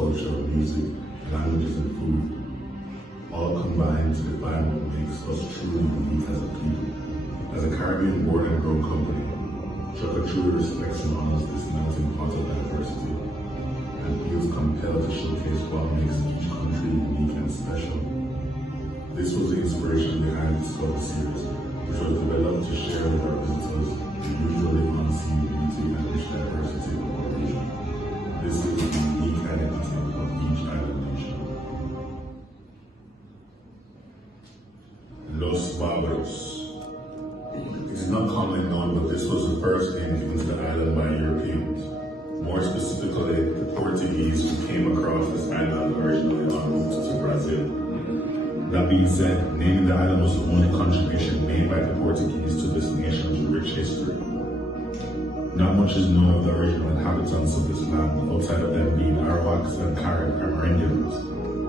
culture, music, languages, and food, all combine to define what makes us truly unique as a people. As a Caribbean born and grown company, Pt2 truly respects and honors this melting pot of diversity and feels compelled to showcase what makes each country unique and special. This was the inspiration behind the Discover series, which was developed to share with our visitors the usually unseen beauty and rich diversity of our region. This is the unique identity of each island nation. Los Barbados. It's not commonly known, but this was the first name given to the island by Europeans. More specifically, the Portuguese who came across this island originally en route to Brazil. That being said, naming the island was the only contribution made by the Portuguese to this nation's rich history. Not much is known of the original inhabitants of this land, outside of them being Arawaks and Carindians.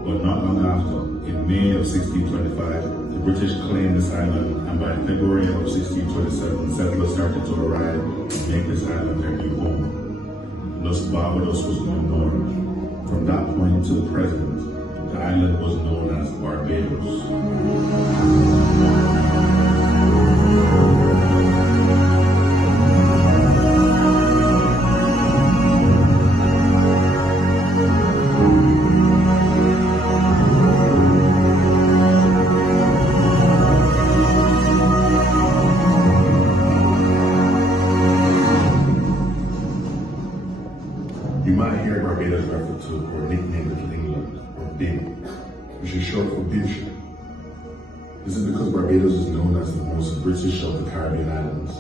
But not long after, in May of 1625, the British claimed this island, and by February of 1627, settlers started to arrive and make this island their new home. Los Barbados was no more. From that point to the present, the island was known as Barbados. You might hear Barbados referred to or nicknamed Little England, or BIG, which is short for British. This is because Barbados is known as the most British of the Caribbean islands.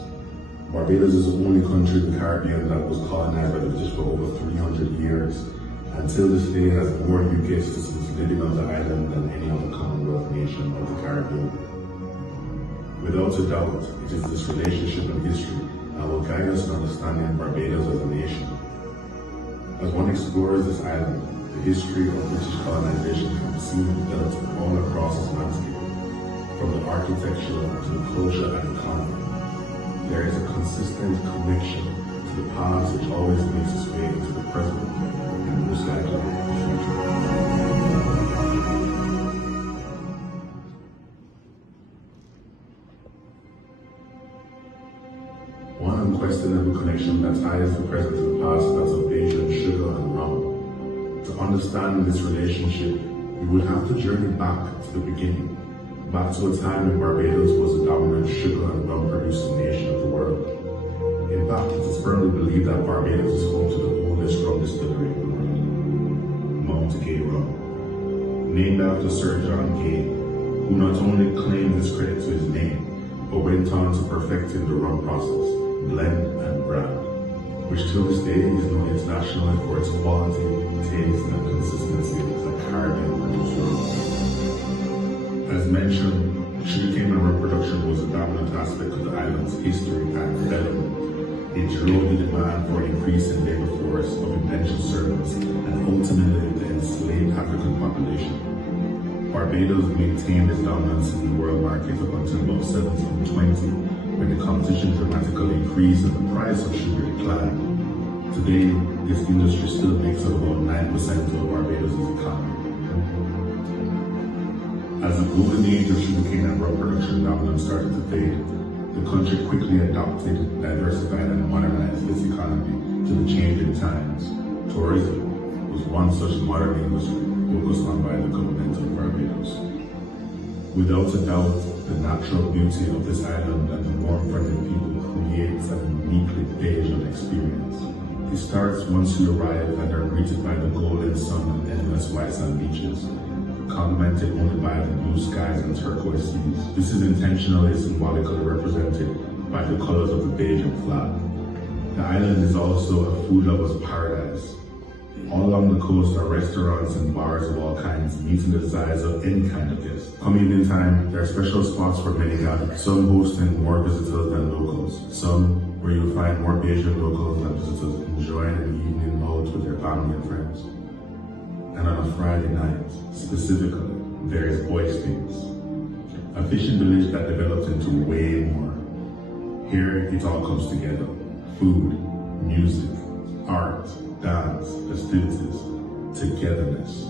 Barbados is the only country in the Caribbean that was colonized by the British for over 300 years, and till this day has more UK citizens living on the island than any other Commonwealth nation of the Caribbean. Without a doubt, it is this relationship and history that will guide us in understanding Barbados as a nation. As one explores this island, the history of British colonization can be seen developed all across its landscape, from the architecture to the culture and economy. There is a consistent connection to the past which always makes its way into the present and most likely the future. One unquestionable connection that ties the present to the past is that of Asian sugar and rum. To understand this relationship, we would have to journey back to the beginning, back to a time when Barbados was the dominant sugar and rum producing nation of the world. In fact, it is firmly believed that Barbados is home to the oldest rum distillery in the world, Mount Gay Rum. Named after Sir John Gay, who not only claimed this credit to his name, but went on to perfecting the rum process, blend and brand, which till this day is known internationally for its quality, taste and consistency as a Caribbean producer. As mentioned, sugarcane and rum production was a dominant aspect of the island's history and development. It drove the demand for an increase in labor force of indentured servants and ultimately the enslaved African population. Barbados maintained its dominance in the world market up until about 1720, when the competition dramatically increased and the price of sugar declined. Today, this industry still makes up about 9% of Barbados' economy. As the golden age of sugarcane and rum production dominance started to fade, the country quickly adopted, diversified and modernized its economy to the changing times. Tourism was one such modern industry focused on by the government of Barbados. Without a doubt, the natural beauty of this island and the warm-hearted people creates a uniquely Bajan experience. It starts once you arrive and are greeted by the golden sun and endless white sand beaches, complemented only by the blue skies and turquoise seas. This is intentionally symbolically represented by the colors of the Bajan flag. The island is also a food lover's paradise. All along the coast are restaurants and bars of all kinds, meeting the desires of any kind of guest. Come evening time, there are special spots for many gathering, some hosting more visitors than locals, some where you'll find more Bajan locals and visitors enjoying an evening out with their family and friends. And on a Friday night, specifically, there is Oystings, a fishing village that developed into way more. Here it all comes together: food, music, art, dance, festivities, togetherness.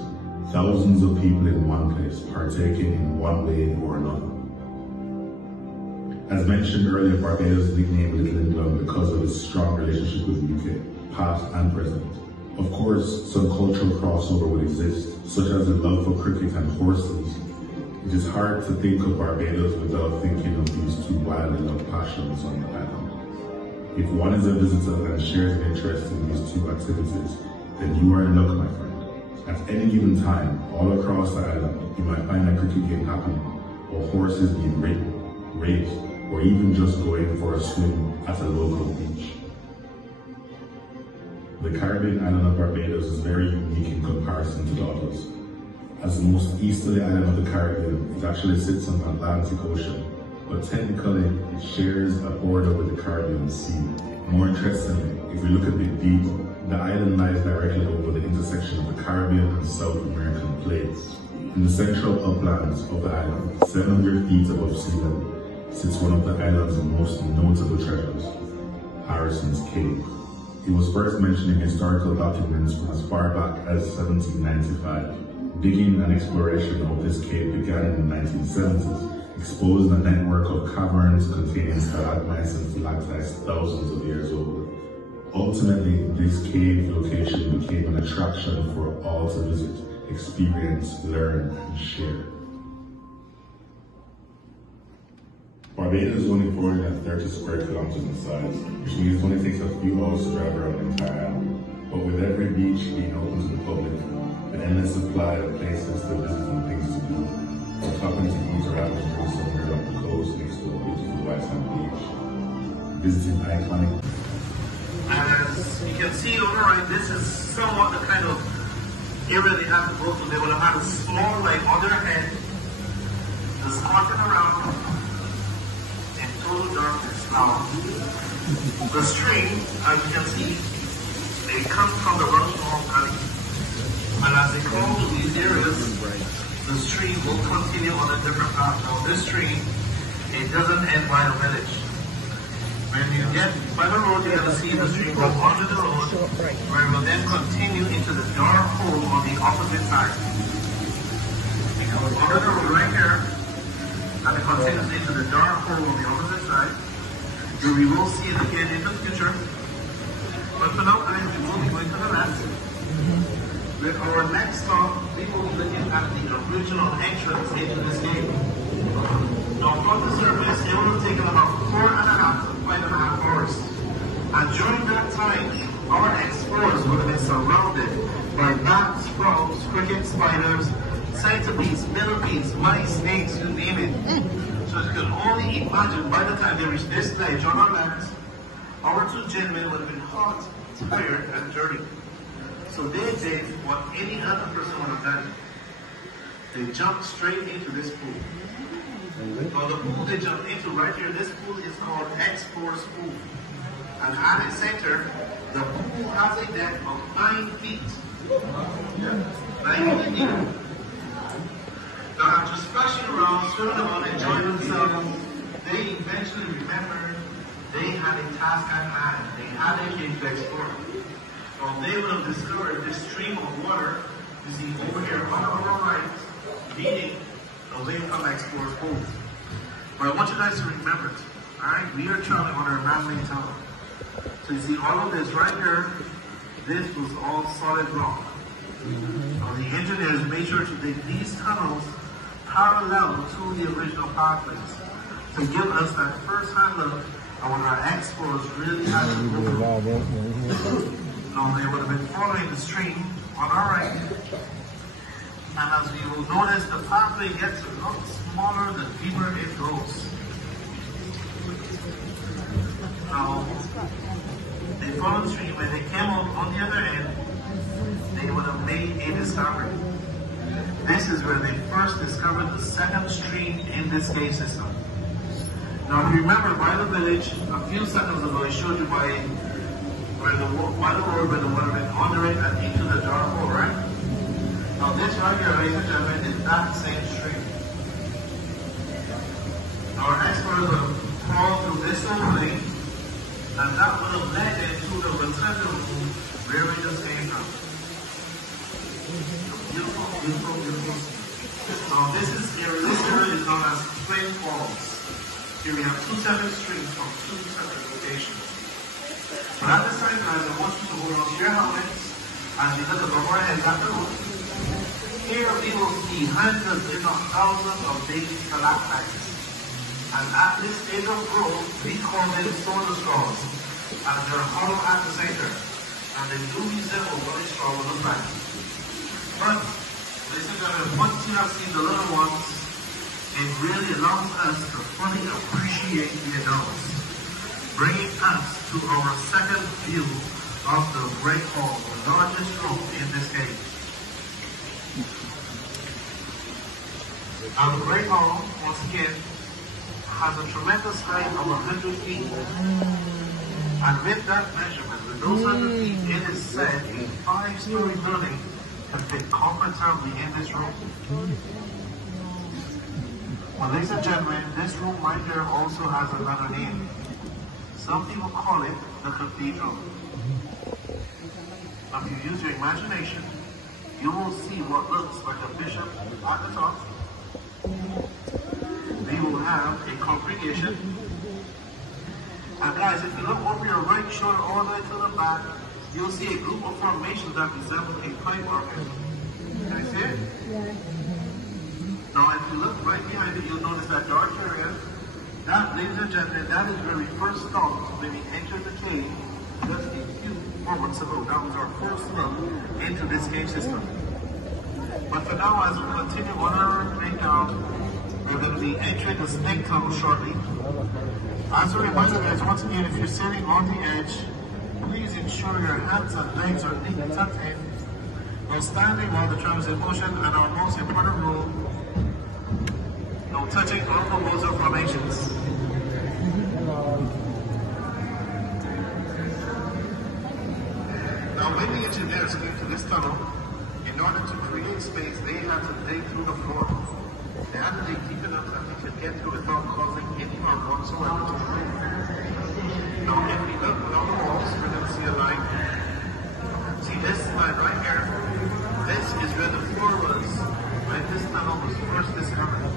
Thousands of people in one place, partaking in one way or another. As mentioned earlier, Barbados is nicknamed Little England because of its strong relationship with the UK, past and present. Of course, some cultural crossover would exist, such as the love for cricket and horses. It is hard to think of Barbados without thinking of these two wildly loved passions on the island. If one is a visitor and shares an interest in these two activities, then you are in luck, my friend. At any given time, all across the island, you might find a cricket game happening, or horses being ridden, raced, or even just going for a swim at a local beach. The Caribbean island of Barbados is very unique in comparison to the others. As the most easterly island of the Caribbean, it actually sits on the Atlantic Ocean, but technically it shares a border with the Caribbean Sea. More interestingly, if we look a bit deeper, the island lies directly over the intersection of the Caribbean and South American plates. In the central uplands of the island, 700 feet above sea level, sits one of the island's most notable treasures, Harrison's Cave. It was first mentioned in historical documents from as far back as 1795. Digging and exploration of this cave began in the 1970s, exposing a network of caverns containing stalagmites and stalactites thousands of years old. Ultimately, this cave location became an attraction for all to visit, experience, learn, and share. Barbados is only 430 square kilometers in size, which means it only takes a few hours to drive around the entire island. But with every beach being open to the public, the endless supply of places to visit and things to do, we're talking to things are happening during somewhere along the coast next to a beautiful white sand beach. Visiting iconic. As you can see on the right, this is somewhat the kind of area they have to go to. They will have a small light on their head, just walking around in total darkness. Now, the stream, as you can see, it comes from the Rushmore Valley. And as they come to these areas, the stream will continue on a different path. Now, this stream, it doesn't end by the village. When you get by the road, you're going to see the stream go under the road, where it will then continue into the dark hole on the opposite side. It goes under the road right here, and it continues into the dark hole on the opposite side, where we will see it again in the future. But for now, guys, we will be going to the left. With our next stop, we will be looking at the original entrance into this cave. Now, from the surface, it will have taken about 4.5 to 5.5 hours. And during that time, our explorers would have been surrounded by bats, frogs, crickets, spiders, centipedes, millipedes, mice, snakes, you name it. So you can only imagine by the time they reached this ledge on our left, our two gentlemen would have been hot, tired, and dirty. So they did what any other person would have done. They jumped straight into this pool. Now the pool they jumped into right here, this pool is called Explorer's Pool. And at its center, the pool has a depth of 9 feet. 9 feet deep. Now after splashing around, swimming around, enjoying themselves, they eventually remembered they had a task at hand. They had a cave to explore. Well, they would have discovered this stream of water, you see over here on our right, leading away from Explorer's Pool. But I want you guys to remember it. Alright, we are traveling on our man-made tunnel. So you see all of this right here, this was all solid rock. Now the engineers made sure to dig these tunnels parallel to the original pathways to give us that first-hand look at what our explorers really had to go through. Now they would have been following the stream on our right, and as you will notice, the pathway gets a lot smaller the deeper it goes. Now, they followed the stream. When they came out on the other end, they would have made a discovery. This is where they first discovered the second stream in this cave system. Now, if you remember, by the village, a few seconds ago, I showed you by the road where the water went under it and into the dark hole, right? Now this right here, ladies and gentlemen, is that same stream. Our explorers will crawl through this opening, and that would have led into the reception room where we just came from. beautiful, beautiful scene. Now this area is known as Flame Falls. Here we have two separate streams from two separate locations. But at this time, guys, I want you to hold on to your helmets as we look above our heads at the roof. Here we will see hundreds, if not thousands, of baby stalactites. And at this stage of growth, we call them soda straws, and they're hollow at the center. And they do resemble what a straw will look like. But, ladies and gentlemen, once you have seen the little ones, it really allows us to fully appreciate the adults, bringing us to our second view of the Great Hall, the largest room in this cave. Now the Great Hall, once again, has a tremendous height of 100 feet. And with that measurement, with those 100 feet, it is said a 5-story building can fit comfortably in this room. Well, ladies and gentlemen, this room right there also has another name. Some people call it the cathedral. Now, if you use your imagination, you will see what looks like a bishop at the top. We will have a congregation. And guys, if you look over your right shoulder all the way to the back, you'll see a group of formations that resemble a pipe organ. Can you see it? Yeah. Now, if you look right behind it, you'll notice that dark area. That, ladies and gentlemen, that is where we first stopped when we entered the cave just a few moments ago. That was our first look into this cave system. But for now, as we continue on our way down, we're going to be entering the snake tunnel shortly. As a reminder, guys, once again, if you're sitting on the edge, please ensure your hands and legs are neatly tucked in. No standing while the tram is in motion, and our most important rule, no touching on the walls or formations. Now, when the engineers came to this tunnel, in order to create space, they had to dig through the floor. They had to dig deep enough that they could get through without causing any harm whatsoever to the roof. Now, if we look along the walls, we're going to see a line. See this line right here? This is where the floor was when this tunnel was first discovered.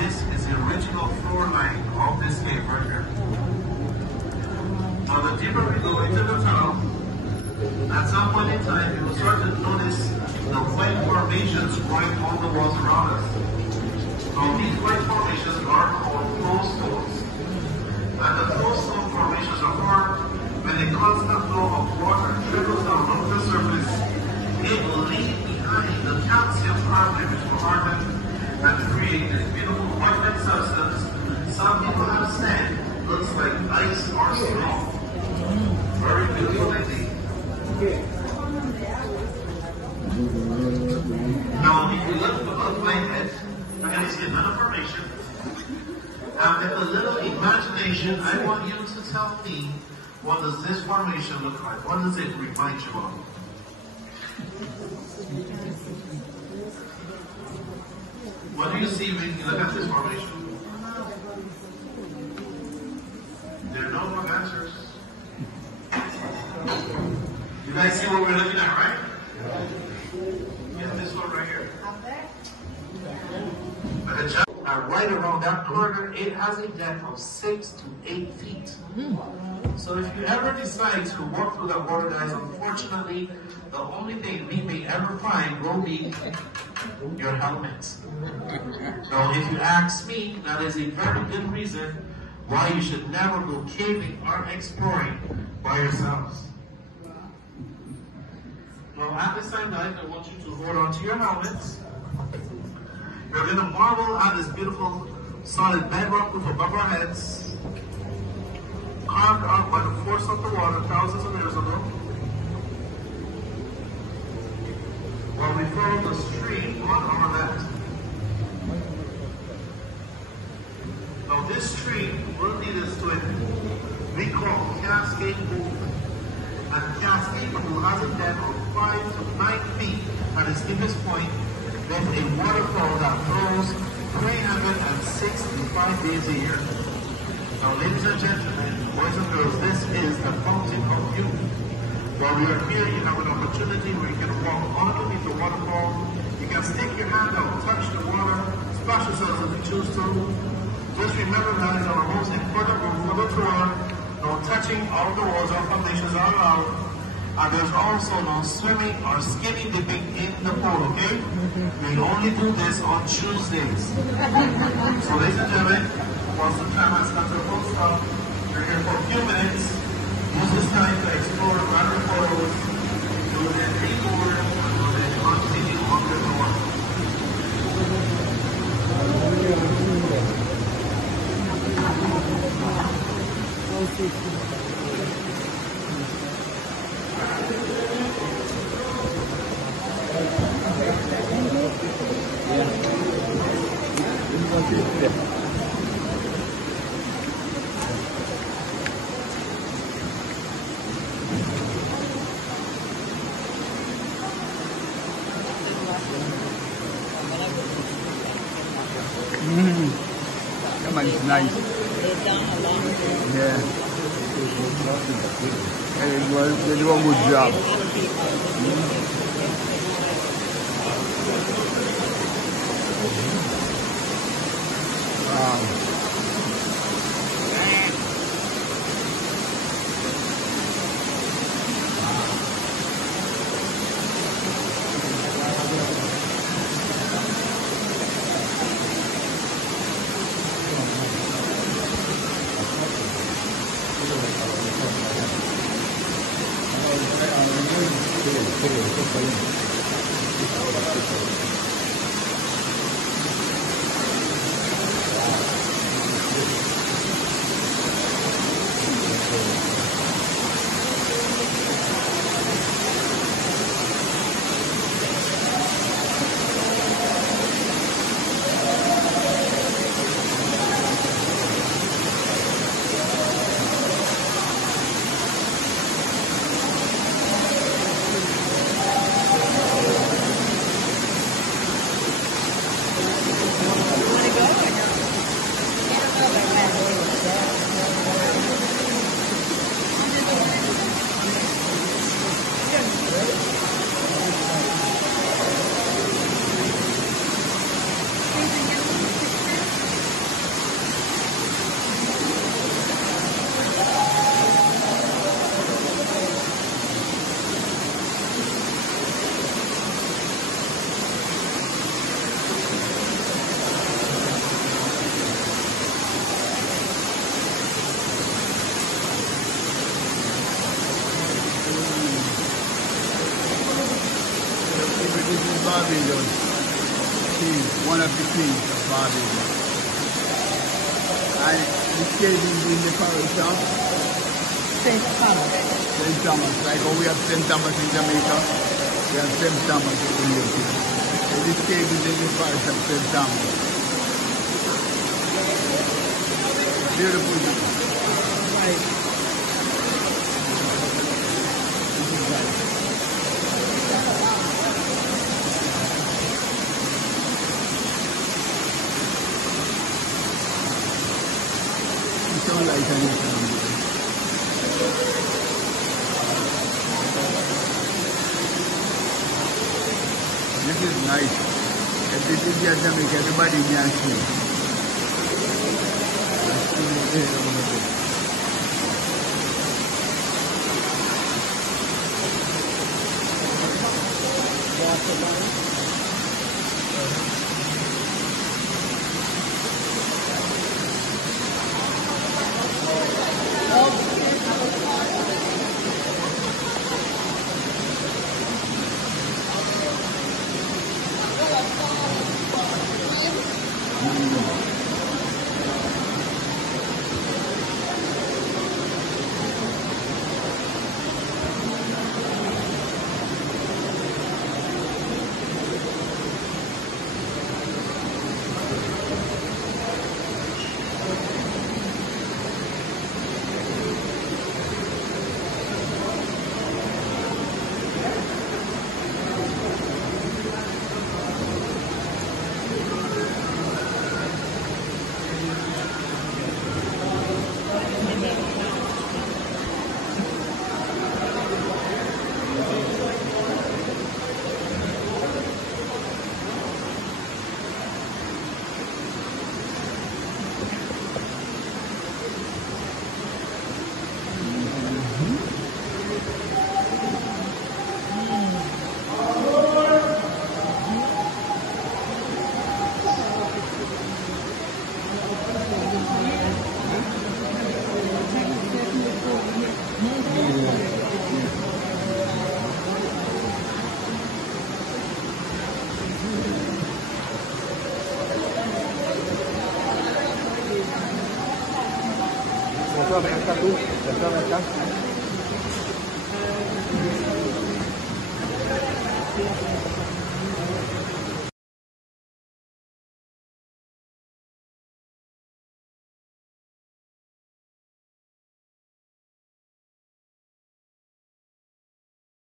This is the original floor line of this cave right here. Now, the deeper we go into the tunnel, at some point in time, you will start to notice the white formations growing on the walls around us. Now, these white formations are called flow stones. And the flow stone formations are formed when a constant flow of water trickles down over the surface. It will leave behind the calcium carbonate, which will harden and create this beautiful white substance. Some people have said looks like ice or snow. Very beautiful indeed. Now, if you look above my head, you're going to see another formation. And with a little imagination, I want you to tell me, what does this formation look like? What does it remind you of? What do you see when you look at this formation? There are no wrong answers. You guys see what we're looking at, right? Yeah, this one right here. And right around that corner, it has a depth of 6 to 8 feet. So if you ever decide to walk through that water, guys, unfortunately, the only thing we may ever find will be your helmet. So if you ask me, that is a very good reason why you should never go caving or exploring by yourselves. Now at this time, guys, I want you to hold on to your helmets. We're going to marvel at this beautiful solid bedrock roof above our heads, carved out by the force of the water thousands of years ago. While we follow the stream on our left. Now this stream will lead us to a we call Cascade Pool. And Cascade Pool has a depth of 5 to 9 feet at its deepest point, with a waterfall that flows 365 days a year. Now, ladies and gentlemen, boys and girls, this is the Fountain of Youth. While we are here, you have an opportunity where you can walk underneath the waterfall can stick your hand out, touch the water, splash yourself if you choose to. Just remember that is our most important rule for the tour. No touching of the water, foundations are allowed. And there's also no swimming or skinny dipping in the pool, okay? We only do this on Tuesdays. So ladies and gentlemen, once the time has come to a full stop, you're here for a few minutes. Use this time to explore random photos, do the retour, and then continue on the tour. That man is nice. Yeah. They do a good job. Wow. Barbados. One of the kings of Barbados. And this cave is in the parish of St. Thomas. St. Thomas. Like how we have St. Thomas in Jamaica, we have St. Thomas in the UK. So this cave is in the parish of St. Thomas. Beautiful. Right. This is right. Like this is nice. If this is your Jamaica, everybody can see. from America too. They're from America.